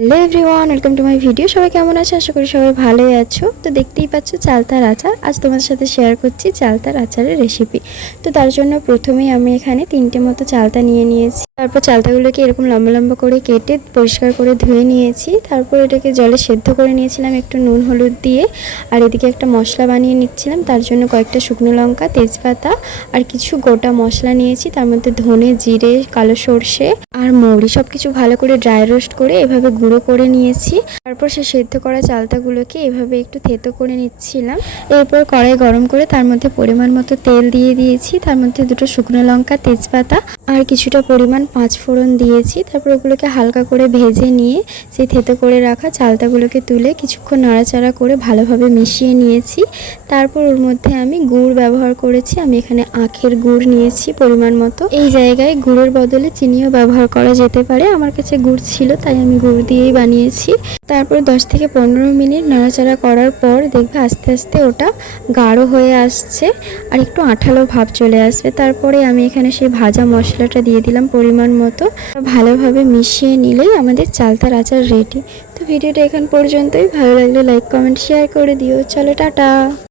Hello everyone, welcome to my video. সবাই কেমন আছে? আশা করি সবাই ভালোই আছো। তো দেখতেই পাচ্ছ চালতার আচার। আজ তোমাদের সাথে শেয়ার করছি চালতার আচারের রেসিপি। তো তার জন্য প্রথমেই আমি এখানে 3টে মতো চালতা নিয়ে নিয়েছি। তারপর চালতাগুলোকে এরকম লম্বা লম্বা করে কেটে পরিষ্কার করে ধুয়ে নিয়েছি। তারপর এটাকে জলে সেদ্ধ করে নিয়েছিলাম একটু নুন হলুদ দিয়ে। আর এদিকে একটা মশলা বানিয়ে নিচ্ছিলাম। তার জন্য কয়েকটা শুকনো লঙ্কা, তেজপাতা আর কিছু গোটা মশলা নিয়েছি। তার মধ্যে ধনে, জিরে, কালো সর্ষে আর মৌরি সব কিছু ভালো করে ড্রাই রোস্ট করে এভাবে গুঁড়ো করে নিয়েছি। তারপর সে সেদ্ধ করা চালতাগুলোকে এভাবে একটু থেতো করে নিচ্ছিলাম। এরপর কড়াই গরম করে তার মধ্যে পরিমাণ মতো তেল দিয়ে দিয়েছি। তার মধ্যে দুটো শুকনো লঙ্কা, তেজপাতা আর কিছুটা পরিমাণ পাঁচফোড়ন দিয়েছি। তারপর ওগুলোকে হালকা করে ভেজে নিয়ে সেই থেতো করে রাখা চালতাগুলোকে তুলে কিছুক্ষণ নাড়াচাড়া করে ভালোভাবে মিশিয়ে নিয়েছি। তারপর ওর মধ্যে আমি গুড় ব্যবহার করেছি। আমি এখানে আখের গুড় নিয়েছি পরিমাণ মতো। এই জায়গায় গুড়ের বদলে চিনিও ব্যবহার করা যেতে পারে। আমার কাছে গুড় ছিল তাই আমি গুড় দিয়েই বানিয়েছি। তারপর 10 থেকে 15 মিনিট নাড়াচাড়া করার পর দেখবে আস্তে আস্তে ওটা গাঢ় হয়ে আসছে আর একটু আঠালো ভাব চলে আসবে। তারপরে আমি এখানে সেই ভাজা মশলাটা দিয়ে দিলাম পরিমাণ মতো। ভালোভাবে মিশিয়ে নিলেই আমাদের চালতার আচার রেডি। তো ভিডিওটা এখান পর্যন্তই। ভালো লাগলে লাইক, কমেন্ট, শেয়ার করে দিও। চলো টাটা।